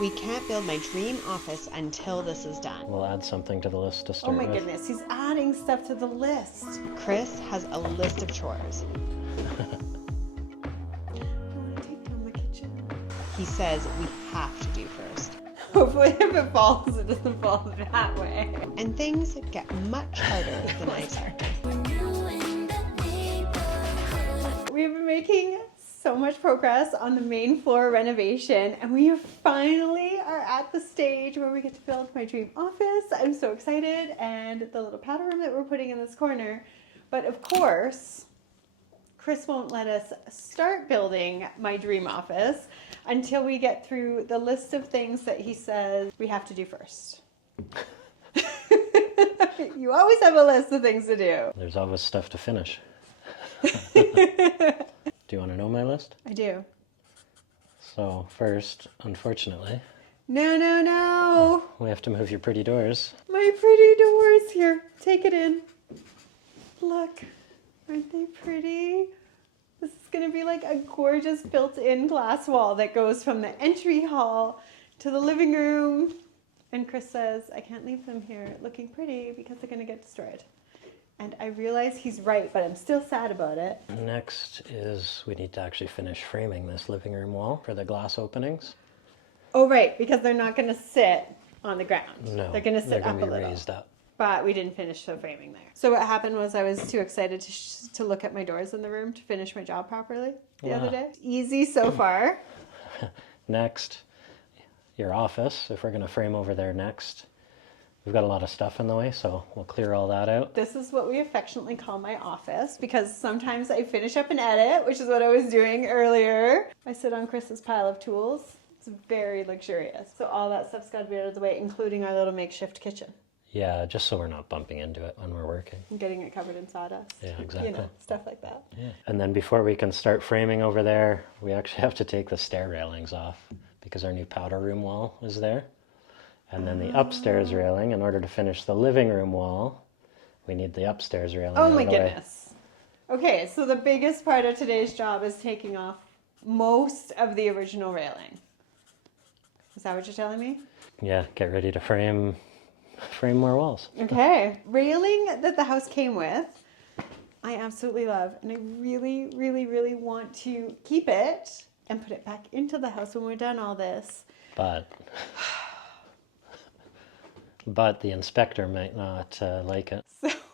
We can't build my dream office until this is done. We'll add something to the list to start Oh my with. goodness, he's adding stuff to the list. Chris has a list of chores. I want to take down the kitchen. He says we have to do first. Hopefully if it falls, it doesn't fall that way. And things get much harder than I expected. We've been making so much progress on the main floor renovation, and we finally are at the stage where we get to build my dream office. I'm so excited, and the little powder room that we're putting in this corner. But of course, Chris won't let us start building my dream office until we get through the list of things that he says we have to do first. You always have a list of things to do. There's always stuff to finish. Do you want to know my list? I do. So first, unfortunately, No. we have to move your pretty doors. My pretty doors here. Take it in. Look, aren't they pretty? This is going to be like a gorgeous built-in glass wall that goes from the entry hall to the living room. And Chris says, I can't leave them here looking pretty because they're going to get destroyed. And I realize he's right, but I'm still sad about it. Next is we need to actually finish framing this living room wall for the glass openings. Oh, right, because they're not going to sit on the ground. No, they're going to sit they're up going a to be little. raised up. But we didn't finish the framing there. So what happened was I was too excited to look at my doors in the room to finish my job properly the other day. Easy so far. Next, your office. If we're going to frame over there next, we've got a lot of stuff in the way, so we'll clear all that out. This is what we affectionately call my office because sometimes I finish up an edit, which is what I was doing earlier. I sit on Chris's pile of tools. It's very luxurious. So all that stuff's got to be out of the way, including our little makeshift kitchen. Yeah, just so we're not bumping into it when we're working. I'm getting it covered in sawdust. Yeah, exactly. You know, stuff like that. Yeah. And then before we can start framing over there, we actually have to take the stair railings off because our new powder room wall is there. And then the upstairs railing, in order to finish the living room wall, we need the upstairs railing. Oh my goodness. Okay, so the biggest part of today's job is taking off most of the original railing. Is that what you're telling me? Yeah, get ready to frame more walls. Okay. Railing that the house came with, I absolutely love. And I really, really, really want to keep it and put it back into the house when we're done all this. But the inspector might not like it.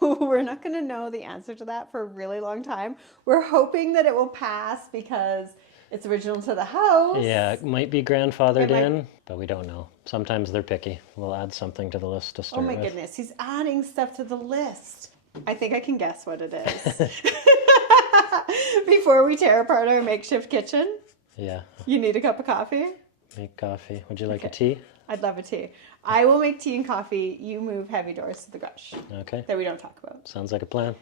So we're not going to know the answer to that for a really long time. We're hoping that it will pass because it's original to the house. Yeah, it might be grandfathered in, but we don't know. Sometimes they're picky. We'll add something to the list to start with. Oh my goodness, he's adding stuff to the list. I think I can guess what it is. Before we tear apart our makeshift kitchen, Yeah, you need a cup of coffee? make coffee. Would you like a tea? I'd love a tea. I will make tea and coffee. You move heavy doors to the garage Okay, that we don't talk about. sounds like a plan.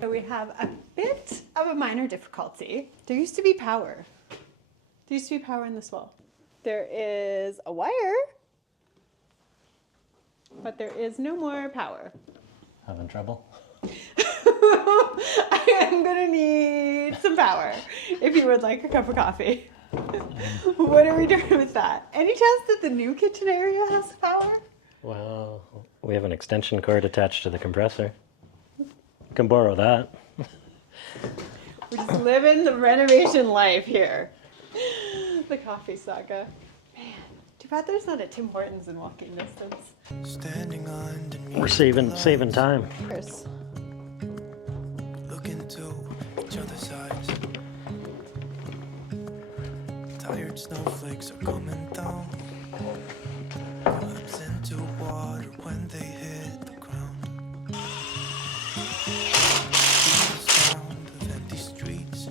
So we have a bit of a minor difficulty. There used to be power. There used to be power in this wall. There is a wire, but there is no more power. Having trouble? I am gonna need some power if you would like a cup of coffee. What are we doing with that? Any chance that the new kitchen area has power? Well, we have an extension cord attached to the compressor. You can borrow that. We're just living the renovation life here. The coffee saga. Man, too bad there's not a Tim Hortons in walking distance. Standing underneath We're saving time. Chris. look into each other's eyes. Tired snowflakes are coming down. Collapse into water when they hit the ground. The sound of empty streets.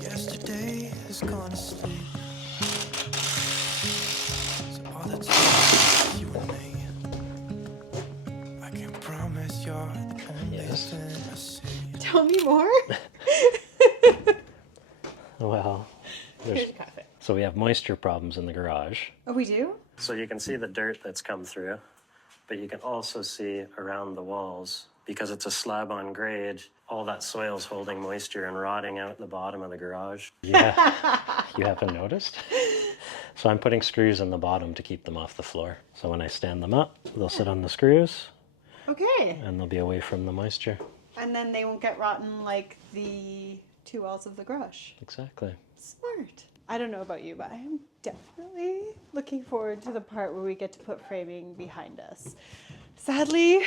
Yesterday has gone to sleep. So all that's left is you and me. I can promise you're the only Yes. thing I see. Tell me more. Well, Here's there's, your coffee. so we have moisture problems in the garage. Oh, we do? So you can see the dirt that's come through. but you can also see around the walls, because it's a slab on grade, all that soil's holding moisture and rotting out the bottom of the garage. Yeah, you haven't noticed? So I'm putting screws in the bottom to keep them off the floor. So when I stand them up, they'll sit on the screws. Okay. And they'll be away from the moisture. And then they won't get rotten like the two walls of the garage. Exactly. Smart. I don't know about you, but I am definitely looking forward to the part where we get to put framing behind us. Sadly,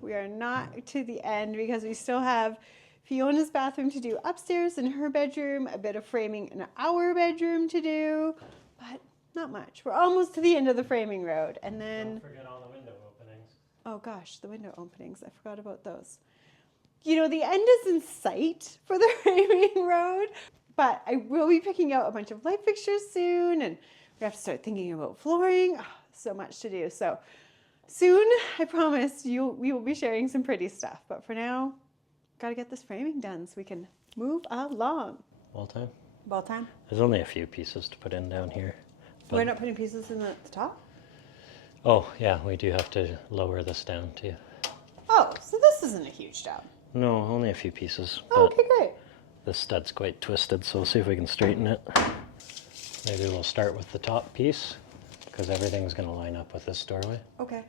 we are not to the end because we still have Fiona's bathroom to do upstairs in her bedroom, a bit of framing in our bedroom to do, but not much. We're almost to the end of the framing road. And then... Don't forget all the window openings. Oh gosh, the window openings. I forgot about those. You know, the end is in sight for the framing road, but I will be picking out a bunch of light fixtures soon, and we have to start thinking about flooring. Oh, so much to do. So soon, I promise, we will be sharing some pretty stuff. But for now, got to get this framing done so we can move along. Wall time? Ball time? There's only a few pieces to put in down here. We're not putting pieces in at the top? Oh, yeah, we do have to lower this down too. Oh, so this isn't a huge job. No, only a few pieces. Oh, But okay, great. this stud's quite twisted, so we'll see if we can straighten it. Maybe we'll start with the top piece, because everything's going to line up with this doorway. Okay.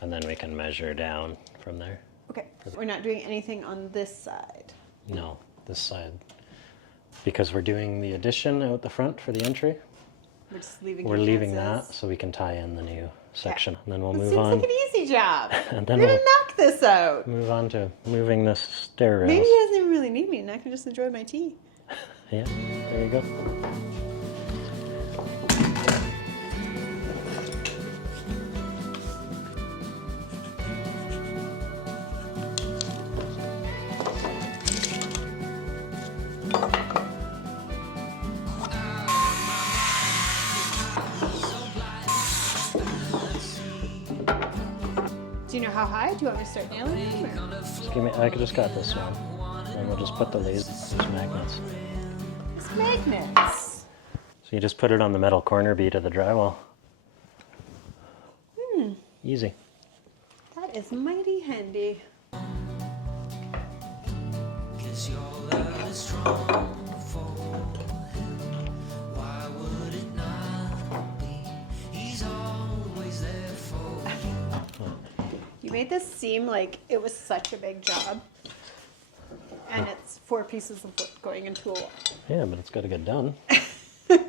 And then we can measure down from there. Okay. We're not doing anything on this side. No, this side. Because we're doing the addition out the front for the entry. We're just leaving We're it leaving as that is. so we can tie in the new section. And then we'll That move seems on. like an easy job. And then We're gonna we'll knock this out. move on to moving this stair rails. Maybe he doesn't even really need me, and I can just enjoy my tea. Yeah, there you go. Do you know how high? Do you want me to start nailing them? Or? Just give me, I just got this one. And we'll just put the these magnets. It's magnets. So you just put it on the metal corner bead of the drywall. Easy. That is mighty handy. You made this seem like it was such a big job. And it's 4 pieces of wood going into a wall. Yeah, but it's got to get done. The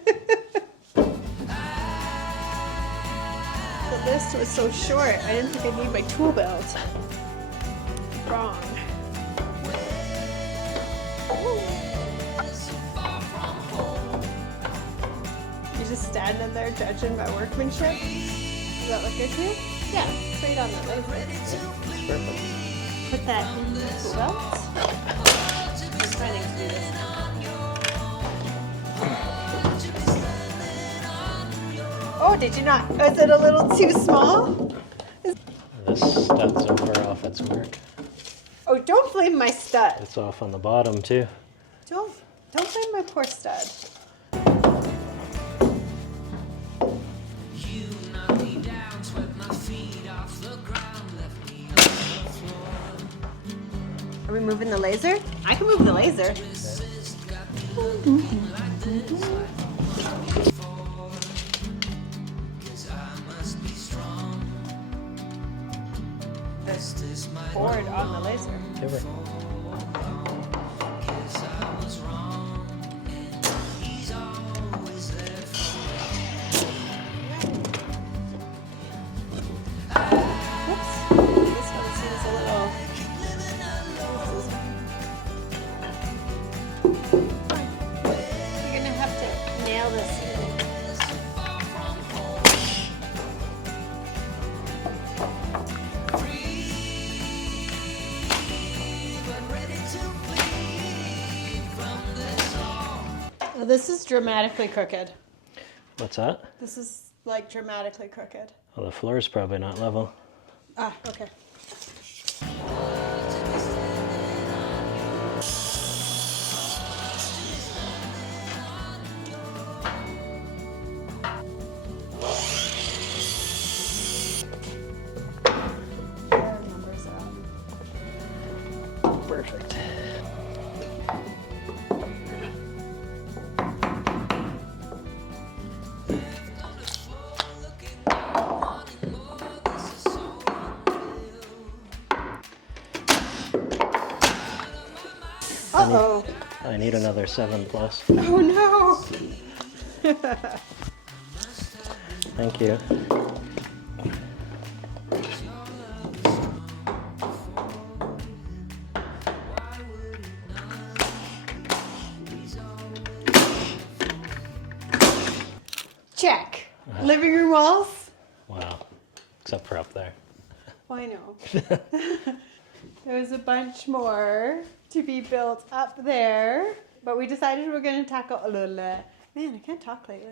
list was so short, I didn't think I'd need my tool belt. Wrong. You're just standing there judging my workmanship? Does that look good to you? Yeah, straight on that laser. Perfect. Put that in the tool belt. I'm planning to do this now. Oh, did you not? Was it a little too small? This stud's over off its mark. Oh, don't blame my stud. It's off on the bottom too. Don't blame my poor stud. Are we moving the laser? I can move the laser. Board on the laser. Give her. Whoops. This one seems a little. You're gonna have to nail this in. Oh, this is dramatically crooked. What's that? This is like dramatically crooked. Well, the floor's probably not level. Ah, okay. perfect. Uh-oh. I need another 7 plus. Oh no. Thank you. Check. Living room walls? Wow. Except for up there. Well, I know. There's a bunch more to be built up there, but we decided we're going to tackle. Man, I can't talk lately.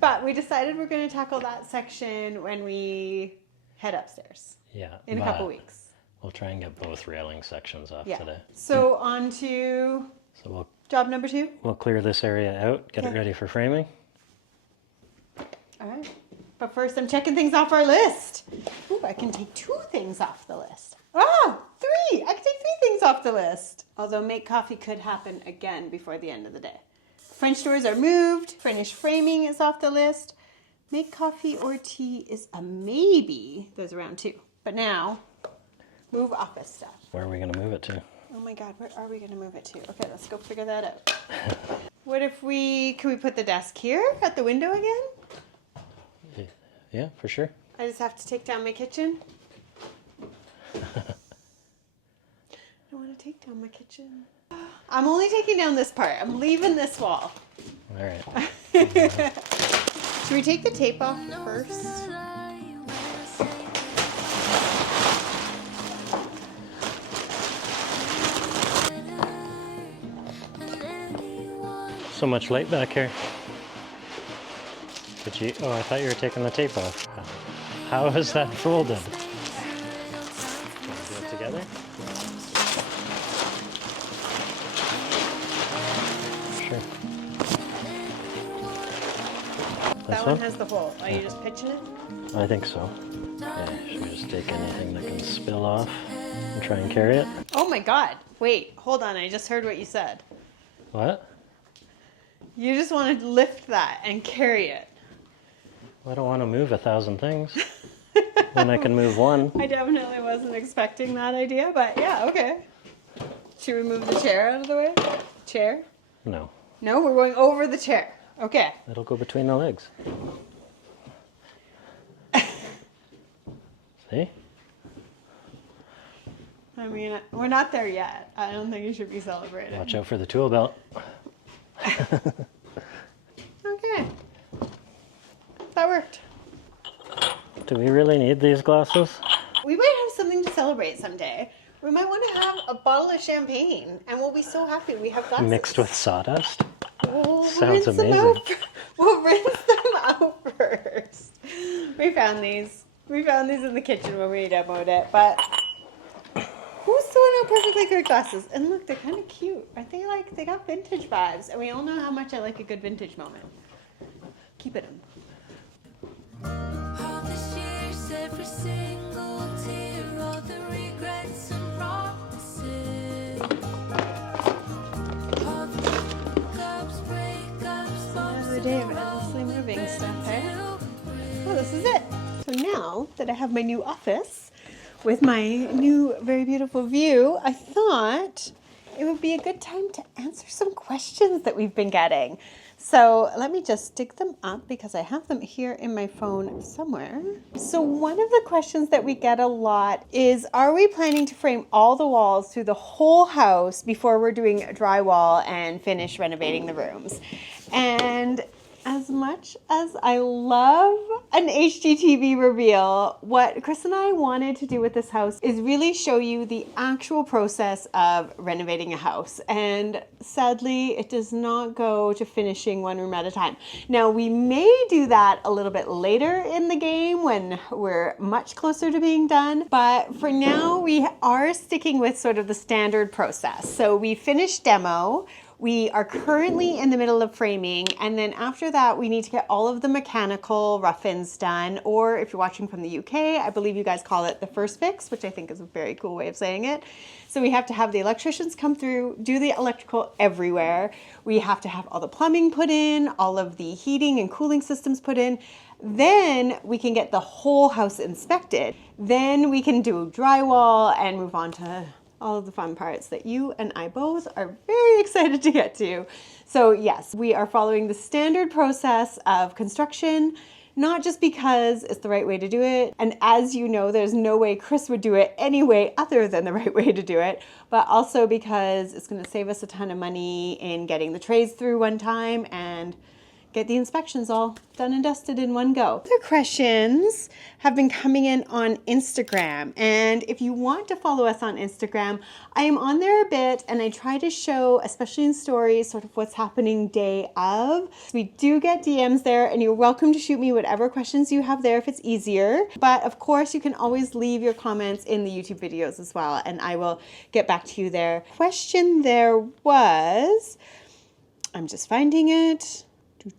But we decided we're going to tackle that section when we head upstairs Yeah. in a couple weeks. We'll try and get both railing sections off Yeah. today. So on to So job number 2. we'll clear this area out, get it Okay. ready for framing. All right. But first, I'm checking things off our list. Ooh, I can take 2 things off the list. Ah, 3. I can take 3 things off the list. Although make coffee could happen again before the end of the day. French doors are moved. Finished framing is off the list. Make coffee or tea is a maybe. Those are round 2. But now, move office stuff. Where are we going to move it to? Oh my God, where are we going to move it to? Okay, let's go figure that out. What if can we put the desk here at the window again? Yeah, for sure. I just have to take down my kitchen. I don't want to take down my kitchen. I'm only taking down this part. I'm leaving this wall. All right. Should we take the tape off first? So much light back here. But oh, I thought you were taking the tape off. How is that folded? Can we do it together? Sure. That one has the hole. Are you just pitching it? I think so. Okay, should we just take anything that can spill off and try and carry it? Oh my God. Wait, hold on. I just heard what you said. What? You just want to lift that and carry it. I don't want to move 1,000 things when I can move one. I definitely wasn't expecting that idea, but yeah, okay. Should we move the chair out of the way? Chair? No, No, we're going over the chair. Okay. it'll go between the legs. See? I mean, we're not there yet. I don't think it should be celebrated. Watch out for the tool belt. Okay. That worked. Do we really need these glasses? We might have something to celebrate someday. We might want to have a bottle of champagne, and we'll be so happy we have glasses. Mixed with sawdust? We'll Sounds rinse them amazing. out. We'll rinse them out first. We found these. We found these in the kitchen when we demoed it, but who's throwing out perfectly good glasses? And look, they're kind of cute. Aren't they they got vintage vibes, and we all know how much I like a good vintage moment. Keep it in. All this years, every single tear, all the regrets and promises. All the breakups, Another day of endlessly moving stuff, eh? Well, this is it. So now that I have my new office with my new very beautiful view, I thought it would be a good time to answer some questions that we've been getting. So let me just dig them up because I have them here in my phone somewhere. So one of the questions that we get a lot is, are we planning to frame all the walls through the whole house before we're doing drywall and finish renovating the rooms? And as much as I love an HGTV reveal, what Chris and I wanted to do with this house is really show you the actual process of renovating a house. And sadly, it does not go to finishing one room at a time. Now, we may do that a little bit later in the game when we're much closer to being done. But for now, we are sticking with sort of the standard process. So we finish demo. We are currently in the middle of framing, and then after that we need to get all of the mechanical rough-ins done, or if you're watching from the UK, I believe you guys call it the first fix, which I think is a very cool way of saying it. So we have to have the electricians come through, do the electrical everywhere. We have to have all the plumbing put in, all of the heating and cooling systems put in. Then we can get the whole house inspected. Then we can do drywall and move on to all of the fun parts that you and I both are very excited to get to. So yes, we are following the standard process of construction, not just because it's the right way to do it. And as you know, there's no way Chris would do it any way other than the right way to do it, but also because it's gonna save us a ton of money in getting the trades through one time and get the inspections all done and dusted in one go. Other questions have been coming in on Instagram, and if you want to follow us on Instagram, I am on there a bit and I try to show, especially in stories, sort of what's happening day of. We do get DMs there, and you're welcome to shoot me whatever questions you have there if it's easier. But of course, you can always leave your comments in the YouTube videos as well, and I will get back to you there. Question there was, I'm just finding it. I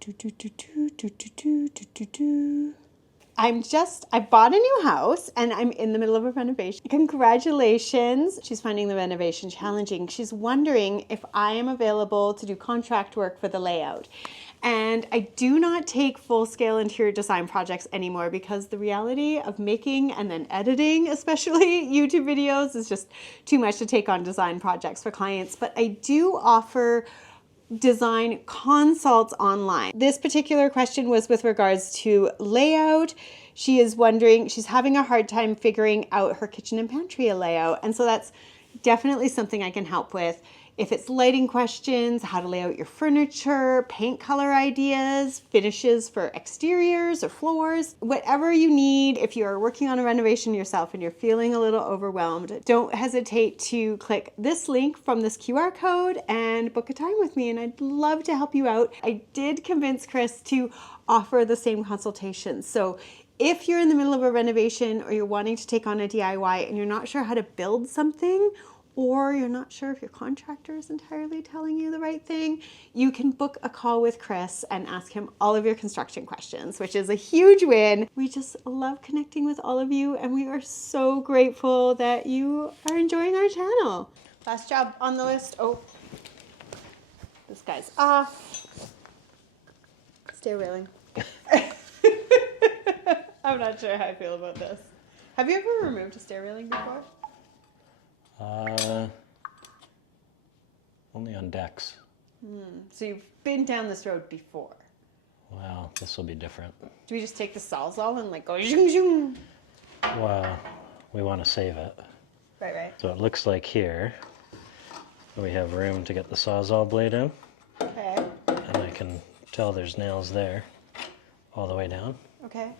bought a new house and I'm in the middle of a renovation. Congratulations. She's finding the renovation challenging. She's wondering if I am available to do contract work for the layout. And I do not take full-scale interior design projects anymore because the reality of making and then editing, especially YouTube videos, is just too much to take on design projects for clients. But I do offer design consults online. This particular question was with regards to layout. She is wondering, she's having a hard time figuring out her kitchen and pantry layout. And so that's definitely something I can help with. If it's lighting questions, how to lay out your furniture, paint color ideas, finishes for exteriors or floors, whatever you need. If you're working on a renovation yourself and you're feeling a little overwhelmed, don't hesitate to click this link from this QR code and book a time with me, and I'd love to help you out. I did convince Chris to offer the same consultation. So if you're in the middle of a renovation or you're wanting to take on a DIY and you're not sure how to build something, or you're not sure if your contractor is entirely telling you the right thing, you can book a call with Chris and ask him all of your construction questions, which is a huge win. We just love connecting with all of you, and we are so grateful that you are enjoying our channel. Last job on the list. Oh, this guy's off. Stair railing. I'm not sure how I feel about this. Have you ever removed a stair railing before? Only on decks. So you've been down this road before. Wow, this will be different. Do we just take the Sawzall and like go zoom zoom? Well, we want to save it. Right. So it looks like here we have room to get the Sawzall blade in. Okay. And I can tell there's nails there all the way down. Okay.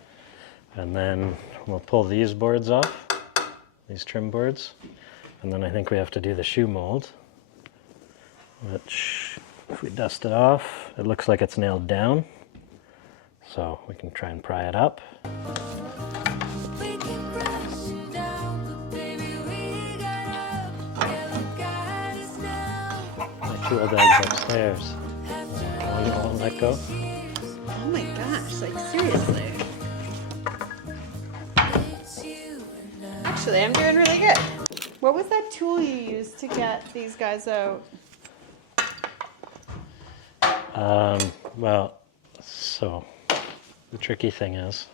And then we'll pull these boards off, these trim boards. And then I think we have to do the shoe mold, which if we dust it off, it looks like it's nailed down. So we can try and pry it up. We keep crashing down, but baby, we got up. Yeah, look at us now. My tool bag's upstairs. I won't let go. Oh my gosh, like seriously. It's you and I. Actually, I'm doing really good. What was that tool you used to get these guys out? Well, so the tricky thing is,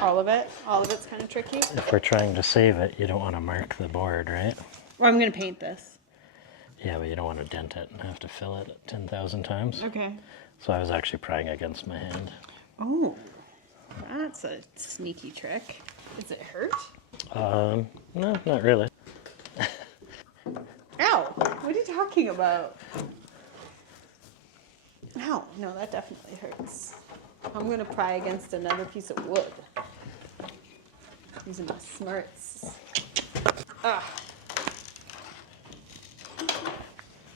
All of it? All of it's kind of tricky? if we're trying to save it, you don't want to mark the board, right? Well, I'm going to paint this. Yeah, but you don't want to dent it and have to fill it 10,000 times. Okay. So I was actually prying against my hand. Oh, that's a sneaky trick. Does it hurt? No, not really. Ow! What are you talking about? Ow, no, that definitely hurts. I'm gonna pry against another piece of wood. Using my smarts. Ah.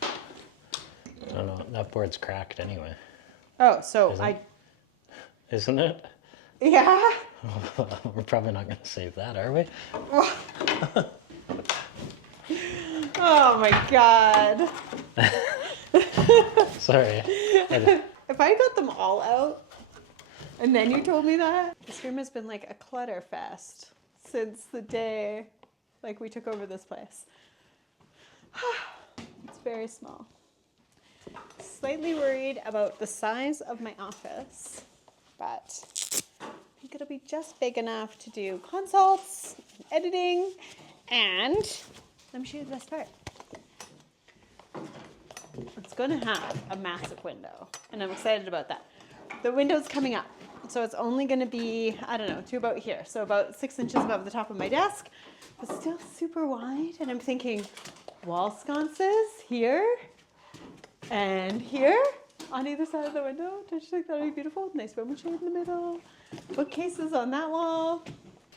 I don't know, that board's cracked anyway. Oh, so Isn't it? yeah. We're probably not going to save that, are we? Oh my god. Sorry. If I got them all out and then you told me that, this room has been like a clutter fest since the day like we took over this place. It's very small. Slightly worried about the size of my office, but I think it'll be just big enough to do consults, editing, and let me show you the best part. It's going to have a massive window, and I'm excited about that. The window's coming up, so it's only going to be, I don't know, to about here, so about 6 inches above the top of my desk, but still super wide. And I'm thinking wall sconces here and here on either side of the window. Don't you think that would be beautiful? Nice roman shade in the middle, bookcases on that wall,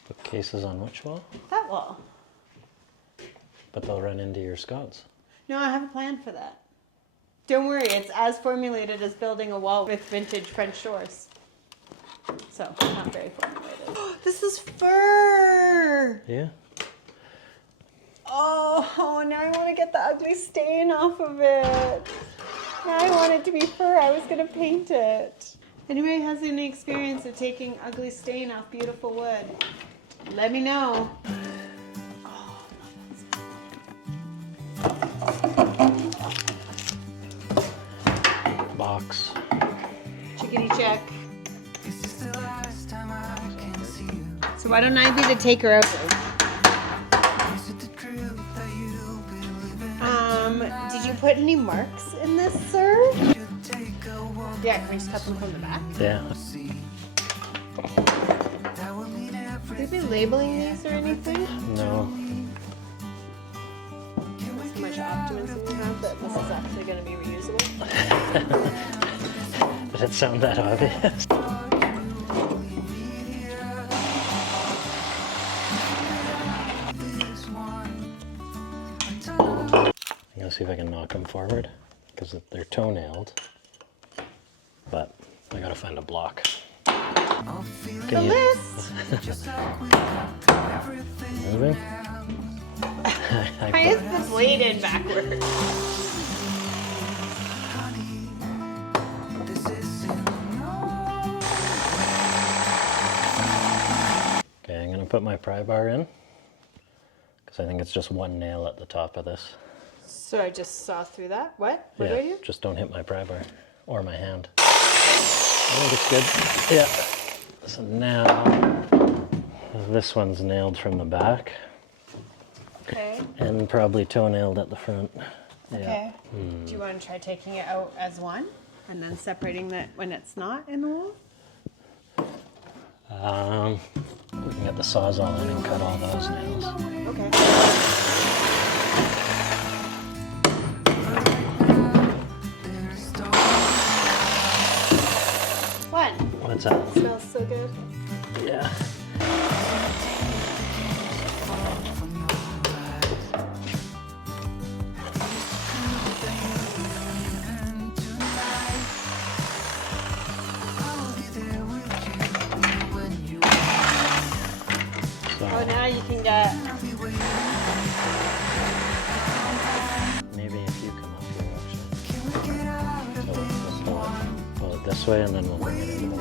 Bookcases on which wall? that wall. But they'll run into your sconce. No, I have a plan for that. Don't worry, it's as formulated as building a wall with vintage French doors. So, not very formulated. This is fur! Yeah. Oh, now I want to get the ugly stain off of it. Now I want it to be fur. I was going to paint it. Anybody has any experience of taking ugly stain off beautiful wood? Let me know. Box. Chickadee check. Is this the last time I can see you? So why don't I be the taker out? Is it the truth that you'll be living? Did you put any marks in this, sir? You take a walk Yeah, can we just cut them from the back? Yeah. and see. That will mean Could everything. we be labeling these or anything? No. That's much optimism you have that this is actually going to be reusable. Did it sound that obvious? I'm gonna see if I can knock them forward because they're toe-nailed. But I gotta find a block. The Can you list! moving? Why is the blade in backwards? Okay, I'm gonna put my pry bar in because I think it's just one nail at the top of this. So I just saw through that? What? What Yeah, are you? just don't hit my pry bar or my hand. I think it's good. Yeah. So now this one's nailed from the back Okay. and probably toe-nailed at the front. Yeah. Okay. Do you want to try taking it out as one and then separating that when it's not in the wall? We can get the Sawzall in and cut all those nails. Okay. What? What's that? Smells so good. Yeah. Oh, now you can get. Maybe if you come up here, actually. So let's pull it this way, and then we'll bring it in.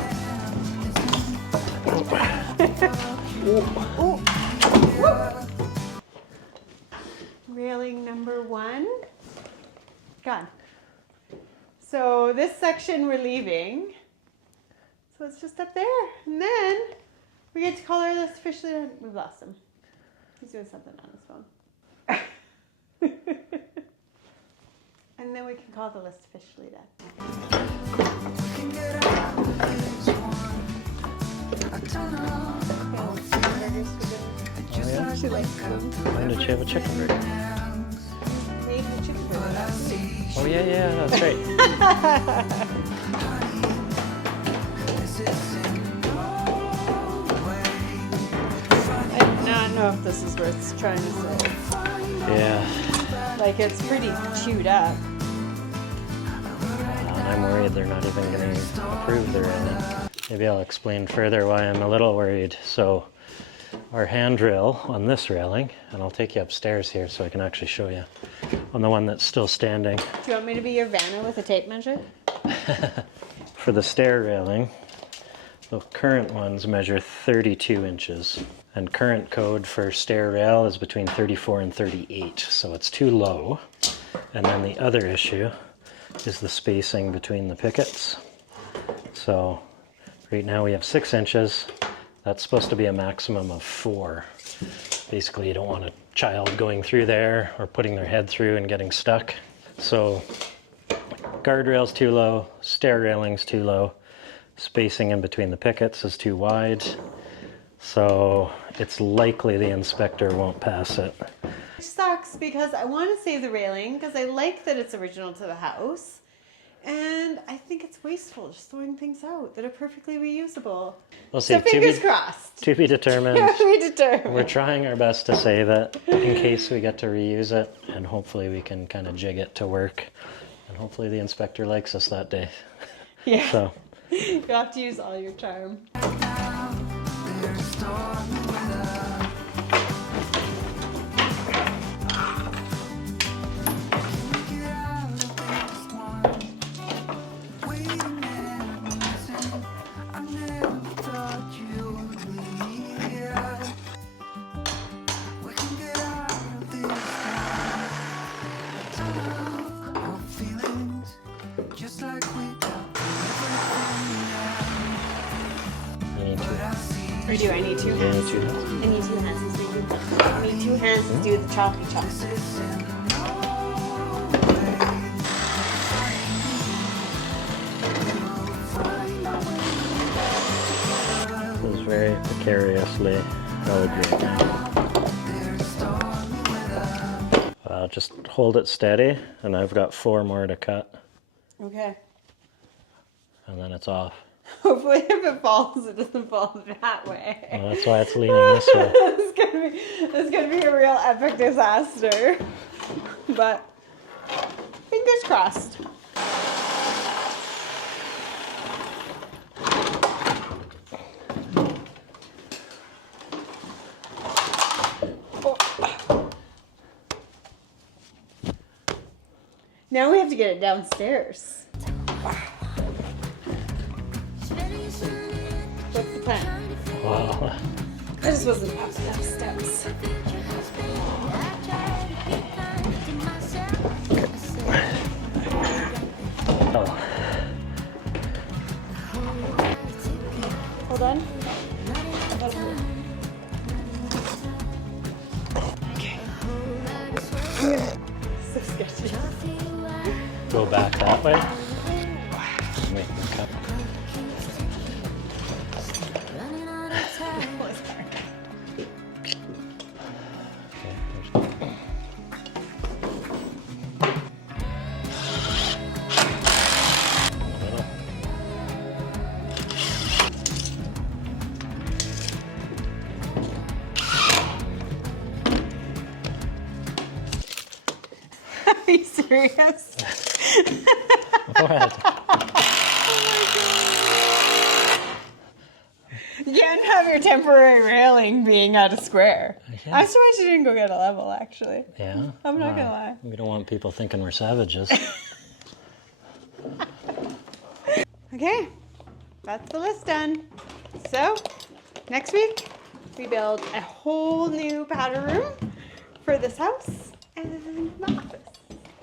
Railing number 1. Gone. So this section we're leaving. So it's just up there. And then we get to call our list officially done. We've lost him. He's doing something on his phone. And then we can call the list officially done. She likes them. When did she have a chicken burger? Made the chicken burger last week. Oh yeah, that's right. I do not know if this is what it's trying to say. Yeah. Like, it's pretty chewed up. I'm worried they're not even going to approve the railing. Maybe I'll explain further why I'm a little worried. So our handrail on this railing, and I'll take you upstairs here so I can actually show you on the one that's still standing. Do you want me to be your vanna with a tape measure? For the stair railing, the current ones measure 32 inches, and current code for stair rail is between 34 and 38, so it's too low. And then the other issue is the spacing between the pickets. So right now we have 6 inches. That's supposed to be a maximum of 4. Basically, you don't want a child going through there or putting their head through and getting stuck. So guardrail's too low, stair railing's too low, spacing in between the pickets is too wide. So it's likely the inspector won't pass it. Which sucks because I want to save the railing because I like that it's original to the house. And I think it's wasteful just throwing things out that are perfectly reusable. We'll see. So fingers crossed. To be determined. We determined. We're trying our best to save it in case we get to reuse it, and hopefully we can kind of jig it to work. And hopefully the inspector likes us that day. Yeah. So You'll have to use all your charm. Or do I need two yeah, hands? you too. I need 2 hands to do. I need 2 hands to do the choppy chop. This is very precariously held right now. Just hold it steady, and I've got 4 more to cut, Okay. and then it's off. Hopefully if it falls, it doesn't fall that way. Well, that's why it's leaning this way. It's gonna be a real epic disaster. But fingers crossed. Now we have to get it downstairs. What's the plan? Wow. I just wasn't up enough steps. Oh. Hold on. Okay. So sketchy. Go back that way. Make the cut. Are you serious? What? You can't have your temporary railing being at a square. Yeah. I'm surprised you didn't go get a level, actually. Yeah? I'm not gonna lie. We don't want people thinking we're savages. Okay, that's the list done. So, next week, we build a whole new powder room for this house and my office.